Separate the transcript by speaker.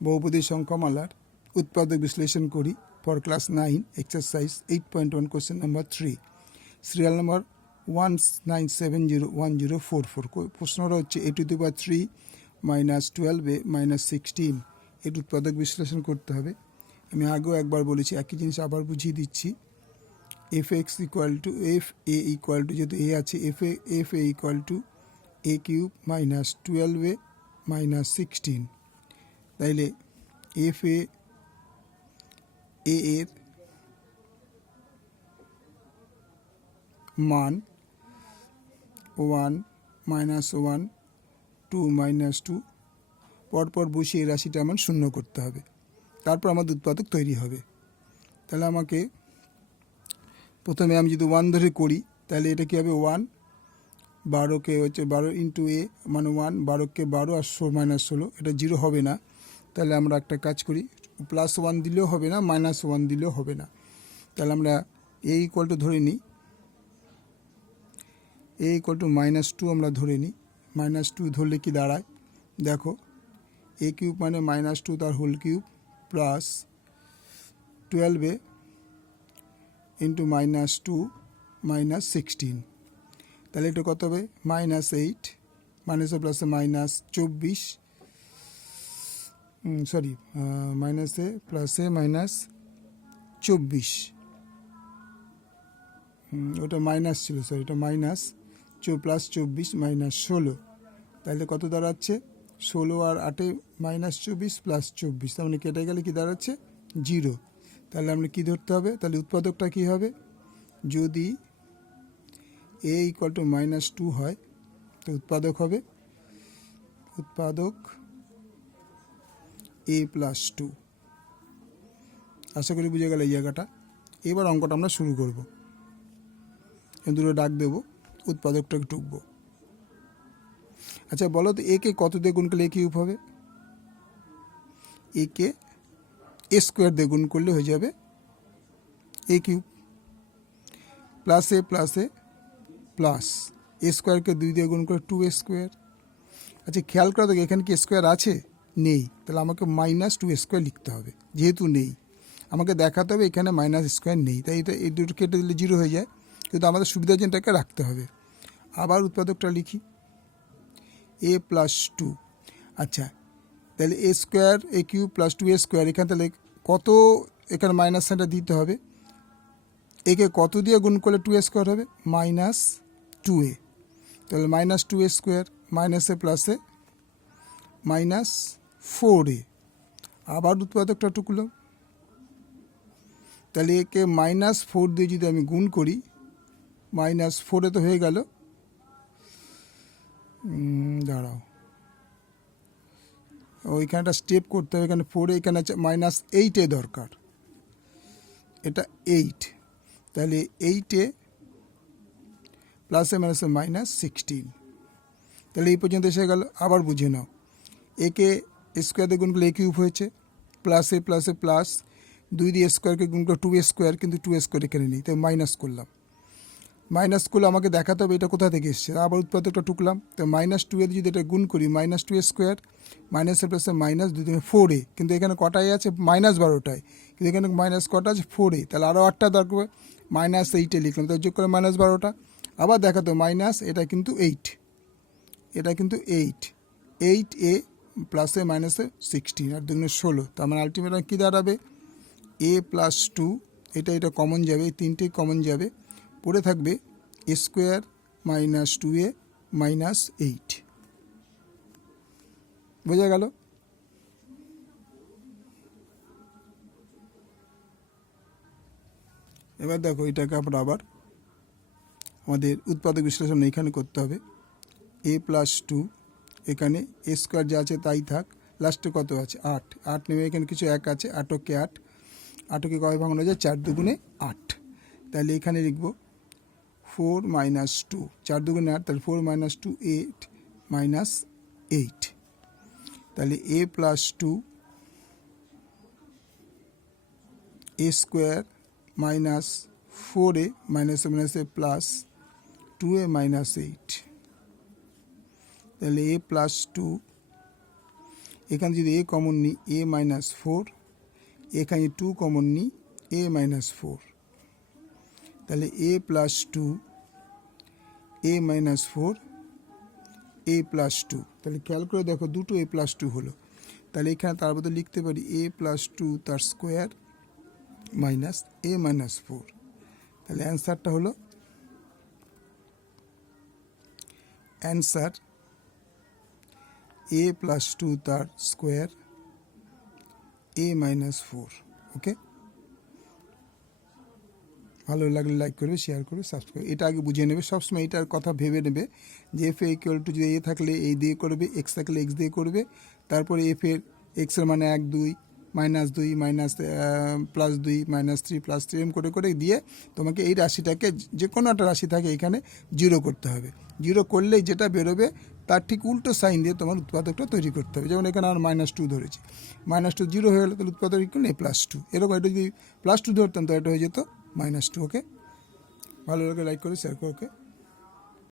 Speaker 1: বহুপদী সংখ্যামালার উৎপাদক বিশ্লেষণ করি for class nine exercise eight point one question number three serial number one nine seven zero one zero four four প্রশ্নটা হচ্ছে a to the power three minus twelve a minus sixteen এর উৎপাদক বিশ্লেষণ করতে হবে। আমি আগেও একবার বলেছি, একই জিনিস আবার বুঝিয়ে দিচ্ছি। F x equal to f a equal to যেহেতু এ আছে f a f a equal to a cube minus twelve a minus sixteen তাইলে এফ এ এর মান one minus one two minus two পরপর বসিয়ে রাশিটা আমার শূন্য করতে হবে। তারপর আমার উৎপাদক তৈরি হবে। তাহলে আমাকে প্রথমে আমি যদি ওয়ান ধরে করি, তাহলে এটা কী হবে ওয়ান বারোকে হচ্ছে বারো ইন্টু এ মানে ওয়ান বারোকে বারো আর ষোলো মাইনাস ষোলো, এটা জিরো হবে না। তাহলে আমরা একটা কাজ করি প্লাস ওয়ান দিলেও হবে না মাইনাস ওয়ান দিলেও হবে না। তাহলে আমরা এ ইকুয়াল টু ধরে নিই। A equal to minus two আমরা ধরে নিই। মাইনাস টু ধরলে কি দাঁড়ায়? দেখো এ কিউব মানে মাইনাস টু তার whole cube plus twelve a into minus two minus sixteen তাহলে এটা কত হবে? মাইনাস এইট মাইনাসে প্লাসে মাইনাস চব্বিশ। সরি মাইনাসে প্লাসে মাইনাস চব্বিশ। ওটা মাইনাস ছিল সরি এটা মাইনাস চো প্লাস চব্বিশ মাইনাস ষোলো। তাহলে কত দাঁড়াচ্ছে? ষোলো আর আটে মাইনাস চব্বিশ প্লাস চব্বিশ। তার মানে কেটে গেলে কি দাঁড়াচ্ছে? জিরো তাহলে আমরা কি ধরতে হবে? তাহলে উৎপাদকটা কি হবে? যদি a equal to minus two হয়, তো উৎপাদক হবে? উৎপাদক এ প্লাস টু। আশা করি বুঝে গেল এই জায়গাটা। এবার অঙ্কটা আমরা শুরু করব। দুটো ডাক দেব উৎপাদকটাকে টুকবো আচ্ছা বলো তো একে কত দিয়ে গুণ করলে কিউব হবে? একে এ স্কোয়ার দিয়ে গুণ করলে হয়ে যাবে a cube. Plus a plus a plus a স্কোয়ারকে দুই দিয়ে গুণ করে টু এ স্কোয়ার। আচ্ছা খেয়াল করে দেখো, এখানে কি স্কোয়ার আছে? নেই। তাহলে আমাকে মাইনাস টু স্কোয়ার লিখতে হবে, যেহেতু নেই। আমাকে দেখাতে হবে এখানে মাইনাস স্কোয়ার নেই। তাই এটা, এই দুটো কেটে দিলে জিরো হয়ে যায়। কিন্তু আমাদের এটাকে রাখতে হবে। আবার উৎপাদকটা লিখি। এ প্লাস টু আচ্ছা তাহলে a square a q plus two a square এখানে তাহলে কত, এখানে মাইনাস সাইনটা দিতে হবে। একে কত দিয়ে গুণ করলে টু এ স্কোয়ার হবে? মাইনাস টু এ তাহলে মাইনাস টু এ স্কোয়ার মাইনাসে প্লাসে মাইনাস ফোর। এ আবার উৎপাদকটা টুকলাম তাহলে একে মাইনাস ফোর দিয়ে যদি আমি গুণ করি মাইনাস ফোরে তো হয়ে গেল। দাঁড়াও। ওইখানে একটা স্টেপ করতে হবে, এখানে ফোরে এখানে আছে মাইনাস এইটে দরকার। এটা এইট তাহলে এইটে প্লাসে মাইনাসে মাইনাস সিক্সটিন তাহলে এই পর্যন্ত এসে গেল। আবার বুঝে নাও। একে স্কোয়ার দিয়ে গুণ এ কিউব হয়েছে প্লাসে প্লাসে প্লাস দুই দিয়ে স্কোয়ারকে গুণ করে টু স্কোয়ার কিন্তু টু স্কোয়ার এখানে নেই, তাই মাইনাস করলাম। মাইনাস করলে আমাকে দেখাতে হবে এটা কোথা থেকে এসছে, আবার উৎপাদকটা টুকলাম, তো মাইনাস টু এর যদি এটা গুণ করি মাইনাস টু স্কোয়ার মাইনাসের প্লাসে মাইনাস দুই দিনে ফোর এ কিন্তু এখানে কটাই আছে? মাইনাস বারোটায়, কিন্তু এখানে মাইনাস কটা আছে? ফোর এ তাহলে আরও আটটা দরকার মাইনাস এইটে লিখলাম তাই যোগ করে মাইনাস বারোটা, আবার দেখাতো মাইনাস এটা কিন্তু এইট এটা কিন্তু এইট এইট এ প্লাসে মাইনাসে সিক্সটিন আর দুগুণে ষোলো। তার মানে আলটিমেট কী দাঁড়াবে? এ প্লাস টু এটা এটা কমন যাবে, এই তিনটেই কমন যাবে। পড়ে থাকবে a square minus two a minus eight বোঝা গেল? এবার দেখো, এটাকে আমরা আবার আমাদের উৎপাদক বিশ্লেষণ এখানে করতে হবে। এ প্লাস টু এখানে এ স্কোয়ার যা আছে তাই থাক। লাস্টে কত আছে? আট। আট নেমে এখানে কিছু এক আছে আটকে আট। আটকে কয় ভাঙানো যায়? চার দুগুণে আট। তাহলে এখানে লিখব ফোর মাইনাস টু চার দুগুণে আট, তাহলে four minus two eight minus eight তাহলে a plus two a square minus four a minus minus a plus two a minus eight তাহলে এ প্লাস টু এখানে যদি এ কমন নিই এ মাইনাস ফোর এখানে টু কমন নিই a minus four তাহলে a plus two a minus four a plus two তাহলে খেয়াল করে দেখো দুটো এ প্লাস টু হলো। তাহলে এখানে তার বদলে লিখতে পারি এ প্লাস টু তার square minus a minus four তাহলে অ্যান্সারটা হলো অ্যান্সার এ প্লাস টু তার square a minus four okay ভালো লাগলে লাইক করবে শেয়ার করবে সাবস্ক্রাইব এটা আগে বুঝিয়ে নেবে। সবসময় এটার কথা ভেবে নেবে যে এফ এ ইকুয়াল টু যদি এ থাকলে এই দিয়ে করবে এক্স থাকলে এক্স দিয়ে করবে। তারপরে এফ এর এক্সের মানে এক, দুই মাইনাস দুই, মাইনাস প্লাস দুই, minus three plus three M করে করে দিয়ে তোমাকে এই রাশিটাকে যে কোনো একটা রাশি থাকে এখানে জিরো করতে হবে। জিরো করলেই যেটা বেরোবে তার ঠিক উল্টো সাইন দিয়ে তোমার উৎপাদকটা তৈরি করতে হবে। যেমন এখানে আমার মাইনাস টু ধরেছি। মাইনাস টু জিরো হয়ে গেলে তাহলে উৎপাদক এ প্লাস টু এরকম এটা যদি প্লাস টু ধরতাম তো এটা হয়ে যেত মাইনাস টু ওকে ভালো লাগে লাইক করে শেয়ার করে ওকে